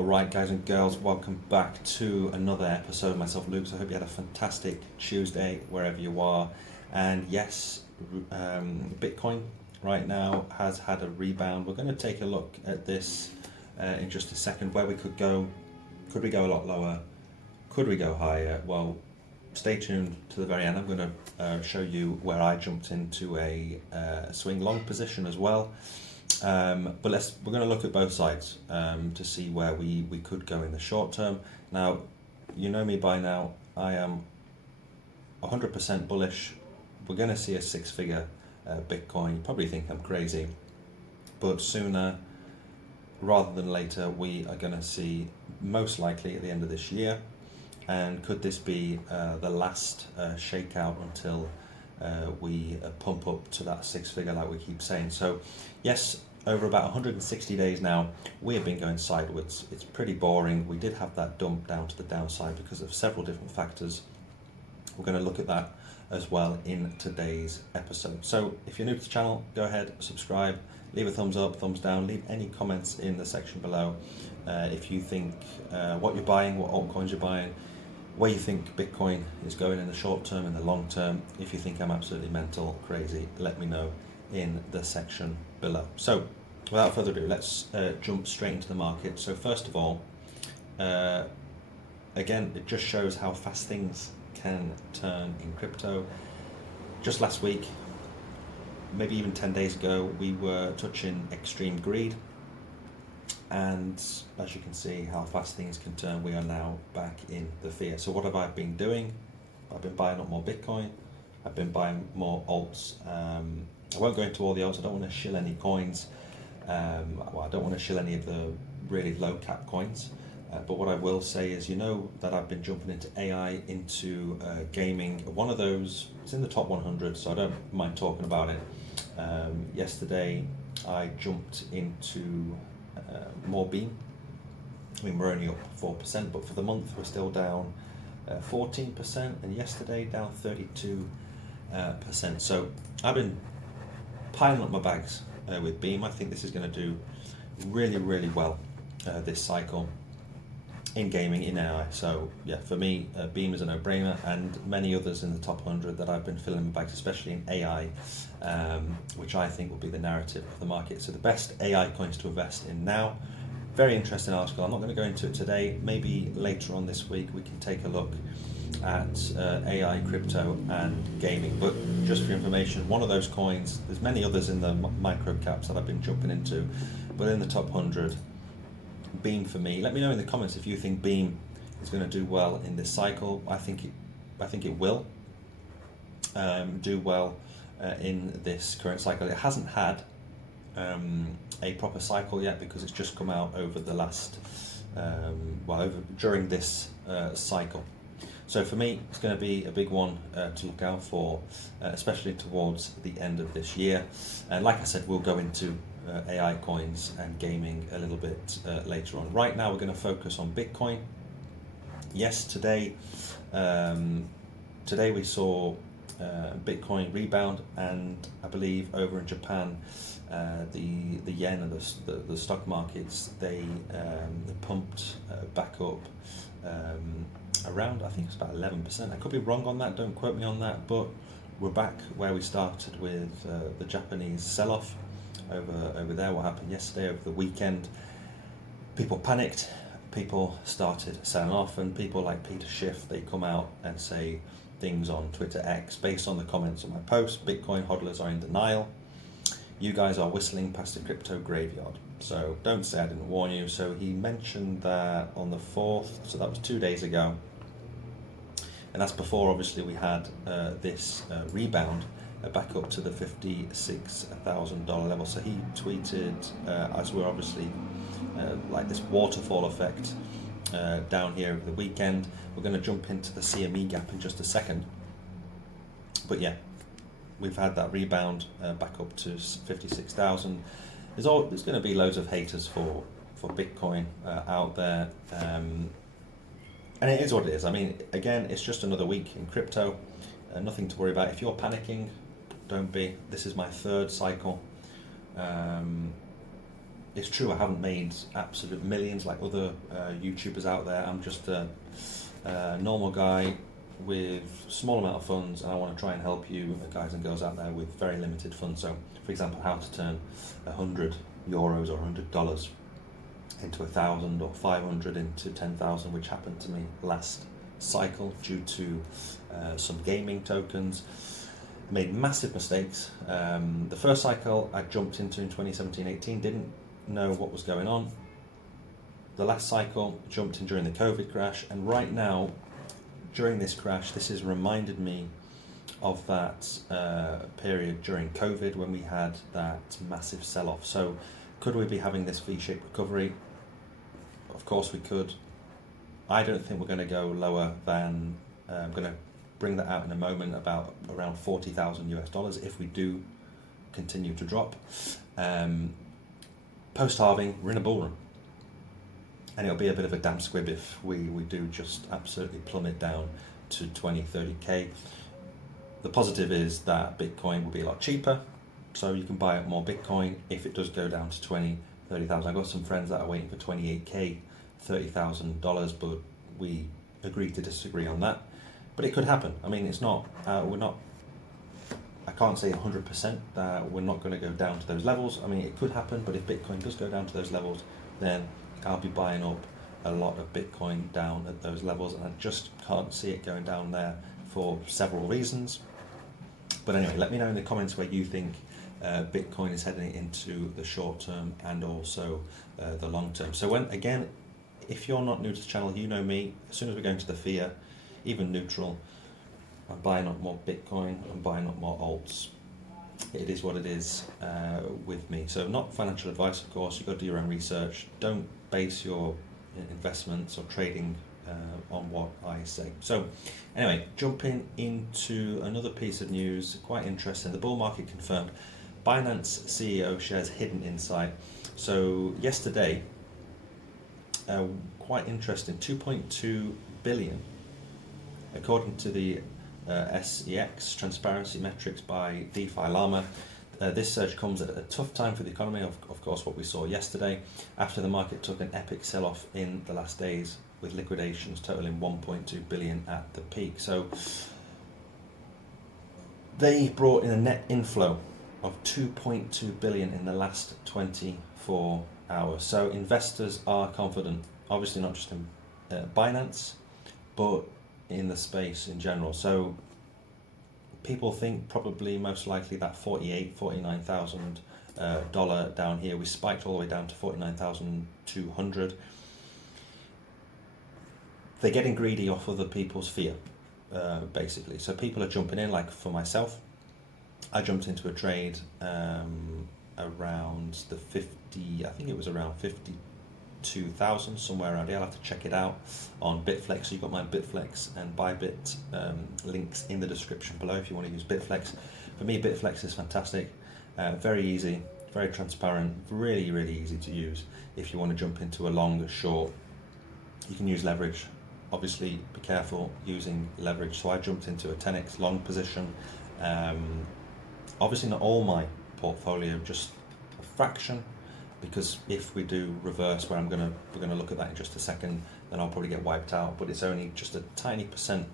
Alright guys and girls, welcome back to another episode of myself, Luke. So I hope you had a fantastic Tuesday wherever you are. And yes, Bitcoin right now has had a rebound. We're going to take a look at this in just a second, where we could go. Could we go a lot lower? Could we go higher? Well, stay tuned to the very end. I'm going to show you where I jumped into a swing long position as well. But we're going to look at both sides to see where we could go in the short term. Now, you know me by now, I am 100% bullish. We're going to see a six-figure Bitcoin. You probably think I'm crazy, but sooner rather than later, we are going to see, most likely at the end of this year. And could this be the last shakeout until we pump up to that six-figure like we keep saying? So yes, over about 160 days now, we have been going sideways. It's pretty boring. We did have that dump down to the downside because of several different factors. We're going to look at that as well in today's episode. So if you're new to the channel, go ahead, subscribe, leave a thumbs up, thumbs down, leave any comments in the section below. If you think what you're buying, what altcoins you're buying, where you think Bitcoin is going in the short term, in the long term. If you think I'm absolutely mental, crazy, let me know in the section below. So without further ado, let's jump straight into the market. So first of all, again, it just shows how fast things can turn in crypto. Just last week, maybe even 10 days ago, we were touching extreme greed. And as you can see how fast things can turn, we are now back in the fear. So what have I been doing? I've been buying up more Bitcoin. I've been buying more alts. I won't go into all the alts. I don't want to shill any coins. Well, I don't want to shill any of the really low cap coins. But what I will say is, you know that I've been jumping into AI, into gaming. One of those is in the top 100, so I don't mind talking about it. Yesterday, I jumped into more Beam. I mean, we're only up 4%, but for the month we're still down 14%, and yesterday down 32%. So I've been piling up my bags with Beam. I think this is going to do really, really well this cycle in gaming, in AI. So yeah, for me, Beam is a no-brainer, and many others in the top 100 that I've been filling my bags, especially in AI, which I think will be the narrative of the market. So the best AI coins to invest in now. Very interesting article. I'm not going to go into it today. Maybe later on this week we can take a look at AI, crypto, and gaming. But just for information, one of those coins, there's many others in the micro caps that I've been jumping into, but in the top 100, Beam for me. Let me know in the comments if you think Beam is going to do well in this cycle. I think it will do well in this current cycle. It hasn't had a proper cycle yet because it's just come out over the last during this cycle. So for me, it's going to be a big one to look out for, especially towards the end of this year. And like I said, we'll go into AI coins and gaming a little bit later on. Right now, we're going to focus on Bitcoin. Yes, today we saw Bitcoin rebound, and I believe over in Japan, the yen and the stock markets, they pumped back up around, I think it's about 11%. I could be wrong on that, don't quote me on that, but we're back where we started with the Japanese sell-off over there. What happened yesterday, over the weekend, people panicked, people started selling off, and people like Peter Schiff, they come out and say things on Twitter X based on the comments on my post. Bitcoin hodlers are in denial. You guys are whistling past the crypto graveyard. So don't say I didn't warn you. So he mentioned that on the 4th, so that was 2 days ago. And that's before, obviously, we had this rebound back up to the $56,000 level. So he tweeted, as we're obviously like this waterfall effect down here over the weekend. We're going to jump into the CME gap in just a second. But yeah, we've had that rebound back up to 56,000. There's going to be loads of haters for Bitcoin out there. And it is what it is. I mean, again, it's just another week in crypto. Nothing to worry about. If you're panicking, don't be. This is my third cycle. it's true I haven't made absolute millions like other YouTubers out there. I'm just a normal guy with small amount of funds, and I want to try and help you guys and girls out there with very limited funds. So for example, how to turn €100 or $100 into 1,000 or 500 into 10,000, which happened to me last cycle due to some gaming tokens. Made massive mistakes. The first cycle I jumped into in 2017-18, didn't know what was going on. The last cycle jumped in during the COVID crash, and right now during this crash, this has reminded me of that period during COVID when we had that massive sell-off. So could we be having this V-shaped recovery? Of course we could. I don't think we're going to go lower than, I'm going to bring that out in a moment, about around $40,000 if we do continue to drop. Post-halving, we're in a bull run. And it'll be a bit of a damn squib if we do just absolutely plummet down to 20, 30K. The positive is that Bitcoin will be a lot cheaper, so you can buy up more Bitcoin if it does go down to 20, 30,000. I've got some friends that are waiting for 28K, $30,000, but we agree to disagree on that. But it could happen. I mean, it's not, I can't say 100% that we're not going to go down to those levels. I mean, it could happen, but if Bitcoin does go down to those levels, then I'll be buying up a lot of Bitcoin down at those levels, and I just can't see it going down there for several reasons. But anyway, let me know in the comments where you think Bitcoin is heading into the short term and also the long term. So again, if you're not new to the channel, you know me. As soon as we go into the fear, even neutral, I'm buying up more Bitcoin, I'm buying up more alts. It is what it is with me. So not financial advice, of course. You've got to do your own research. Don't base your investments or trading on what I say. So anyway, jumping into another piece of news, quite interesting. The bull market confirmed. Binance CEO shares hidden insight. So yesterday, quite interesting, 2.2 billion, according to the SEX transparency metrics by DeFi Llama. This surge comes at a tough time for the economy, of course, what we saw yesterday, after the market took an epic sell-off in the last days, with liquidations totaling 1.2 billion at the peak. So they brought in a net inflow of 2.2 billion in the last 24 hours. So investors are confident, obviously not just in Binance, but in the space in general. So people think probably most likely that $49,000 down here, we spiked all the way down to 49,200. They're getting greedy off other people's fear, basically. So people are jumping in, like for myself, I jumped into a trade around the 50, I think it was around 52,000, somewhere around here. I'll have to check it out on Bitflex. So you've got my Bitflex and Bybit links in the description below if you want to use Bitflex. For me, Bitflex is fantastic, very easy, very transparent, really, really easy to use. If you want to jump into a long or short, you can use leverage. Obviously, be careful using leverage. So I jumped into a 10x long position. Obviously, not all my portfolio, just a fraction, because if we do reverse, where we're going to look at that in just a second, then I'll probably get wiped out. But it's only just a tiny percent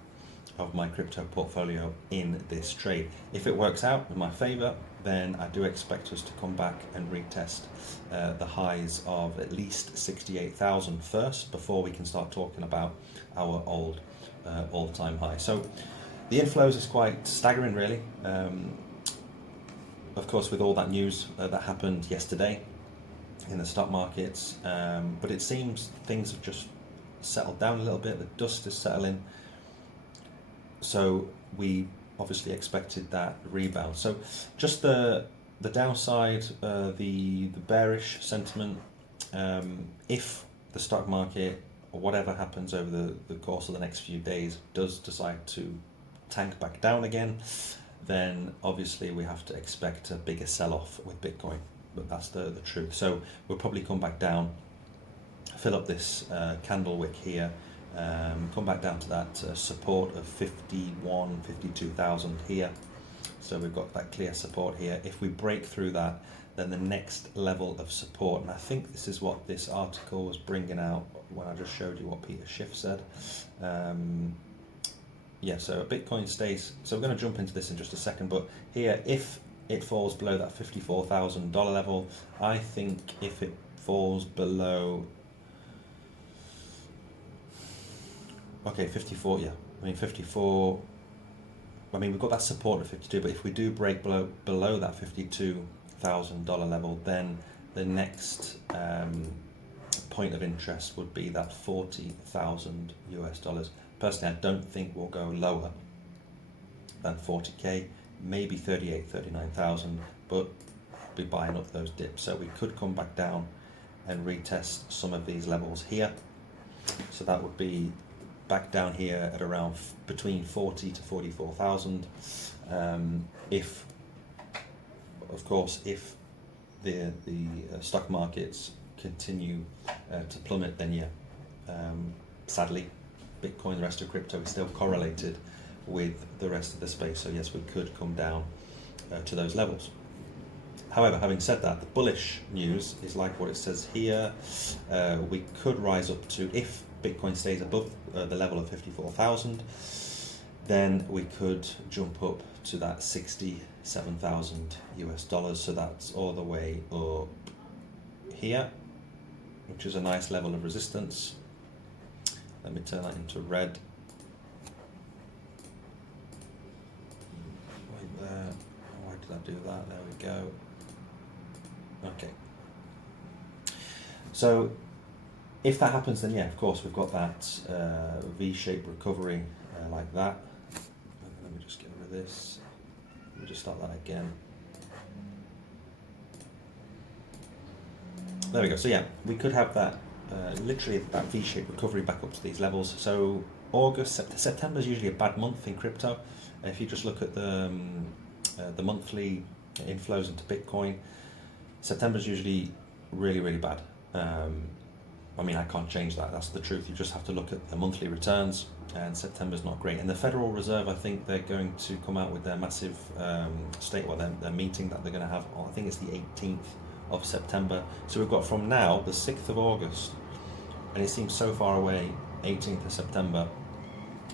of my crypto portfolio in this trade. If it works out in my favor, then I do expect us to come back and retest the highs of at least 68,000 first, before we can start talking about our old all-time high. So the inflows is quite staggering, really. Of course, with all that news that happened yesterday in the stock markets, but it seems things have just settled down a little bit. The dust is settling. So we obviously expected that rebound. So just the downside, the bearish sentiment, if the stock market or whatever happens over the course of the next few days does decide to tank back down again, then obviously we have to expect a bigger sell-off with Bitcoin. But that's the truth. So we'll probably come back down, fill up this candle wick here, come back down to that support of 51, 52,000 here. So we've got that clear support here. If we break through that, then the next level of support, and I think this is what this article was bringing out when I just showed you what Peter Schiff said. Yeah, so Bitcoin stays, so we're going to jump into this in just a second, but here, if it falls below that $54,000 level, I think if it falls below, okay, 54, yeah, I mean 54, I mean we've got that support at 52, but if we do break below that $52,000 level, then the next point of interest would be that 40,000 US dollars. Personally, I don't think we'll go lower than 40k, maybe 38, 39,000, but be buying up those dips. So we could come back down and retest some of these levels here. So that would be back down here at around between 40 to 44,000. If, of course, if the stock markets continue to plummet, then yeah, sadly, Bitcoin, the rest of crypto is still correlated with the rest of the space. So yes, we could come down to those levels. However, having said that, the bullish news is like what it says here. We could rise up to, if Bitcoin stays above the level of 54,000, then we could jump up to that 67,000 US dollars. So that's all the way up here, which is a nice level of resistance. Let me turn that into red. Wait there. Why did I do that? There we go. Okay. So if that happens, then yeah, of course, we've got that V-shaped recovery like that. Let me just get rid of this. Let me just start that again. There we go. So yeah, we could have that literally that V-shaped recovery back up to these levels. So September is usually a bad month in crypto. If you just look at the monthly inflows into Bitcoin, September is usually really bad. I mean, I can't change that. That's the truth. You just have to look at the monthly returns, and September's not great. And the Federal Reserve, I think they're going to come out with their massive their meeting that they're going to have. I think it's the 18th of September. So we've got from now, the 6th of August, and it seems so far away, 18th of September,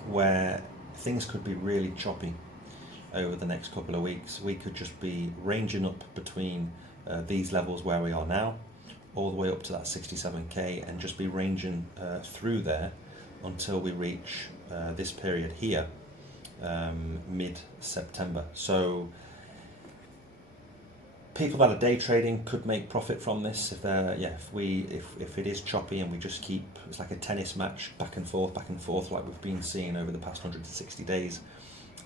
where things could be really choppy over the next couple of weeks. We could just be ranging up between these levels where we are now, all the way up to that 67k, and just be ranging through there until we reach this period here, mid-September. So people that are day trading could make profit from this if if it is choppy and we just keep, it's like a tennis match, back and forth like we've been seeing over the past 160 days,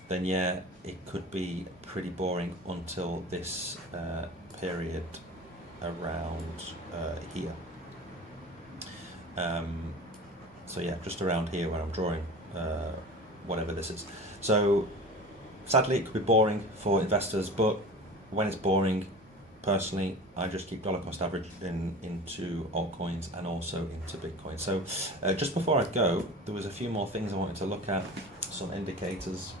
then yeah, it could be pretty boring until this period around here. So yeah, just around here where I'm drawing whatever this is. So sadly, it could be boring for investors, but when it's boring, personally, I just keep dollar cost average into altcoins and also into Bitcoin. So just before I go, there was a few more things I wanted to look at, some indicators.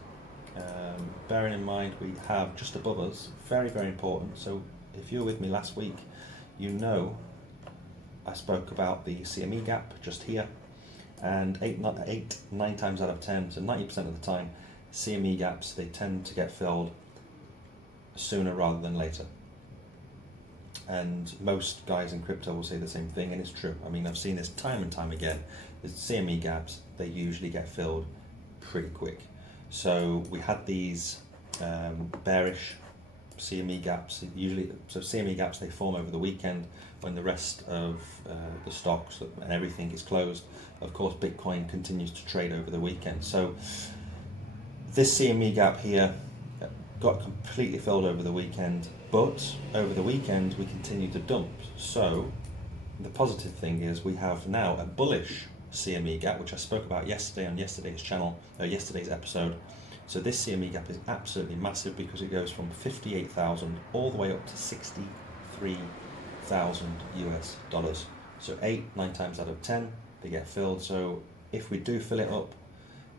Bearing in mind we have just above us, very important. So if you were with me last week, you know I spoke about the CME gap just here, and 9 times out of 10, so 90% of the time, CME gaps, they tend to get filled sooner rather than later. And most guys in crypto will say the same thing, and it's true. I mean, I've seen this time and time again. The CME gaps, they usually get filled pretty quick. So we had these bearish CME gaps. So CME gaps, they form over the weekend when the rest of the stocks and everything is closed. Of course, Bitcoin continues to trade over the weekend. So this CME gap here got completely filled over the weekend, but over the weekend we continue to dump. So the positive thing is we have now a bullish CME gap, which I spoke about yesterday on yesterday's channel, yesterday's episode. So this CME gap is absolutely massive because it goes from 58,000 all the way up to 63,000 US dollars. So 9 times out of 10 they get filled. So if we do fill it up,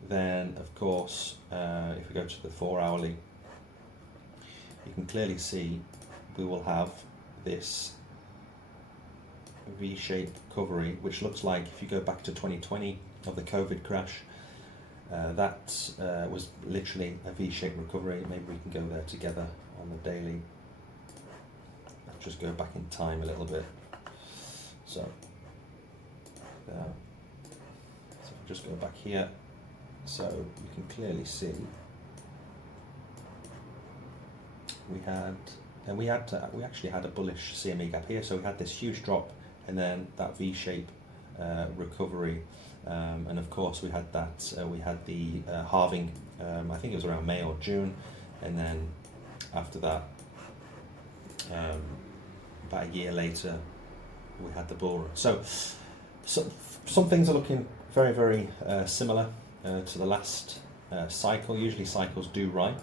then of course if we go to the 4 hourly, you can clearly see we will have this V-shaped recovery, which looks like, if you go back to 2020 of the COVID crash, that was literally a V-shaped recovery. Maybe we can go there together on the daily. I'll just go back in time a little bit. So there. So just go back here. So you can clearly see we actually had a bullish CME gap here. So we had this huge drop and then that V-shape recovery, and of course we had that we had the halving. I think it was around May or June, and then after that, about a year later, we had the bull run. So some things are looking very, very similar to the last cycle. Usually cycles do rhyme.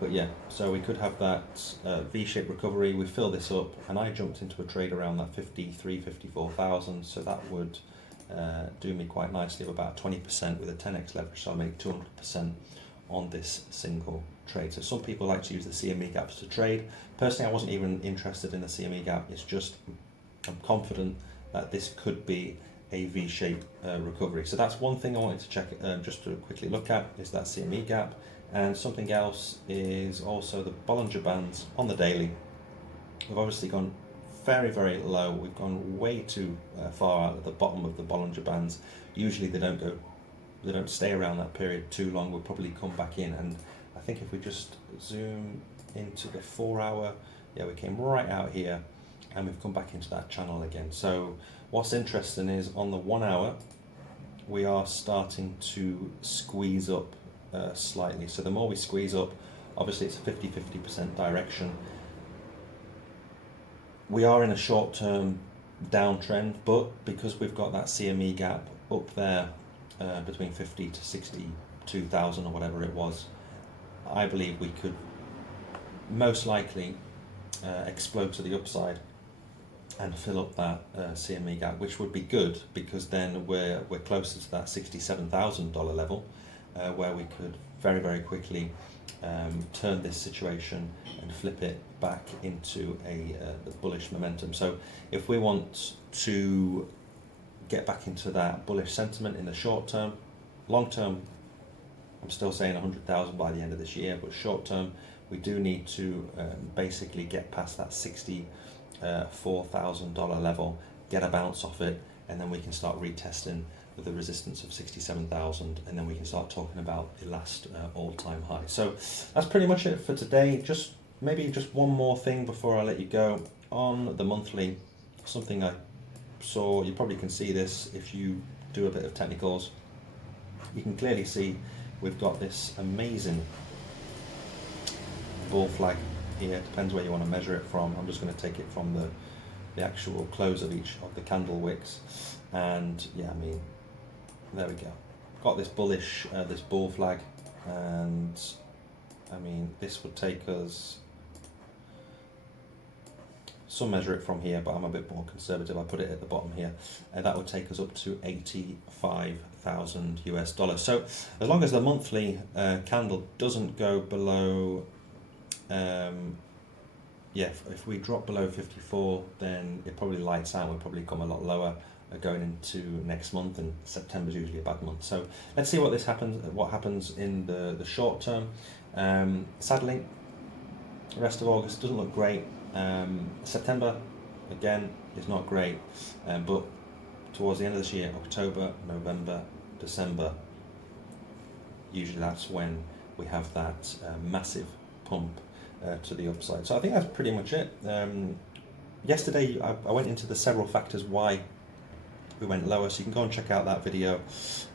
But yeah, so we could have that V-shaped recovery. We fill this up, and I jumped into a trade around that 54,000. So that would do me quite nicely of about 20% with a 10x leverage. So I make 200% on this single trade. So some people like to use the CME gaps to trade. Personally, I wasn't even interested in the CME gap. It's just I'm confident that this could be a V-shaped recovery. So that's one thing I wanted to check, just to quickly look at, is that CME gap. And something else is also the Bollinger Bands on the daily. We've obviously gone very, very low. We've gone way too far out at the bottom of the Bollinger Bands. Usually they don't stay around that period too long. We'll probably come back in, and I think if we just zoom into the 4 hour, yeah, we came right out here and we've come back into that channel again. So what's interesting is on the 1 hour, we are starting to squeeze up slightly. So the more we squeeze up, obviously it's a 50% direction. We are in a short-term downtrend, but because we've got that CME gap up there between 50 to 62,000 or whatever it was, I believe we could most likely explode to the upside and fill up that CME gap, which would be good, because then we're closer to that $67,000 level, where we could very, very quickly turn this situation and flip it back into the bullish momentum. So if we want to get back into that bullish sentiment in the short term, long term, I'm still saying 100,000 by the end of this year, but short term, we do need to basically get past that $64,000 level, get a bounce off it, and then we can start retesting with the resistance of 67,000, and then we can start talking about the last all-time high. So that's pretty much it for today. Maybe just one more thing before I let you go. On the monthly, something I saw, you probably can see this if you do a bit of technicals. You can clearly see we've got this amazing bull flag here. Depends where you want to measure it from. I'm just going to take it from the actual close of each of the candle wicks, and yeah, I mean, there we go. Got this bullish, this bull flag, and I mean, this would take us, some measure it from here, but I'm a bit more conservative. I put it at the bottom here, and that would take us up to 85,000 US dollars. So as long as the monthly candle doesn't go below, if we drop below 54, then it probably lights out. We'll probably come a lot lower going into next month, and September's usually a bad month. So let's see what happens in the short term. Sadly, the rest of August doesn't look great. September again is not great, but towards the end of this year, October, November, December, usually that's when we have that massive pump to the upside. So I think that's pretty much it. Yesterday I went into the several factors why we went lower, so you can go and check out that video.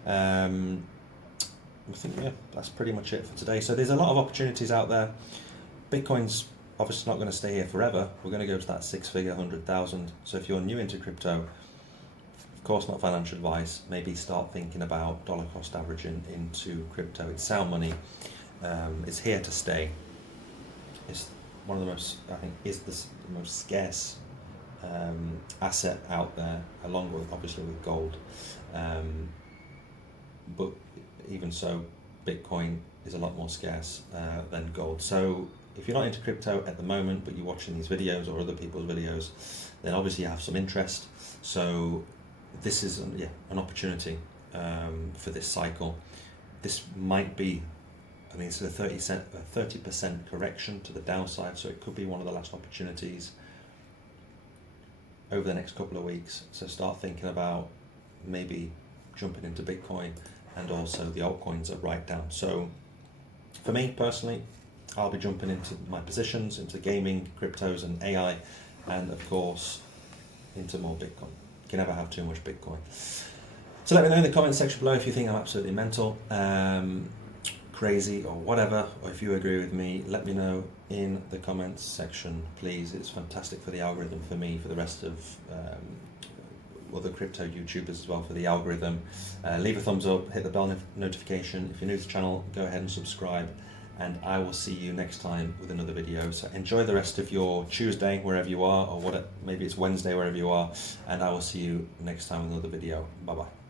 I think that's pretty much it for today. So there's a lot of opportunities out there. Bitcoin's obviously not going to stay here forever. We're going to go to that six-figure 100,000. So if you're new into crypto, of course not financial advice, maybe start thinking about dollar cost averaging into crypto. It's sound money. It's here to stay. It's one of the most, I think, is the most scarce asset out there, along with obviously with gold. But even so, Bitcoin is a lot more scarce than gold. So if you're not into crypto at the moment, but you're watching these videos or other people's videos, then obviously you have some interest. So this is an opportunity for this cycle. This might be, I mean, it's a 30% correction to the downside, so it could be one of the last opportunities over the next couple of weeks. So start thinking about maybe jumping into Bitcoin, and also the altcoins are right down. So for me personally, I'll be jumping into my positions into gaming, cryptos and AI, and of course into more Bitcoin. You can never have too much Bitcoin. So let me know in the comment section below if you think I'm absolutely mental, crazy or whatever, or if you agree with me. Let me know in the comments section, please. It's fantastic for the algorithm, for me, for the rest of other crypto YouTubers as well, for the algorithm. Leave a thumbs up, hit the bell notification. If you're new to the channel, go ahead and subscribe, and I will see you next time with another video. So enjoy the rest of your Tuesday wherever you are, or maybe it's Wednesday wherever you are, and I will see you next time with another video. Bye bye.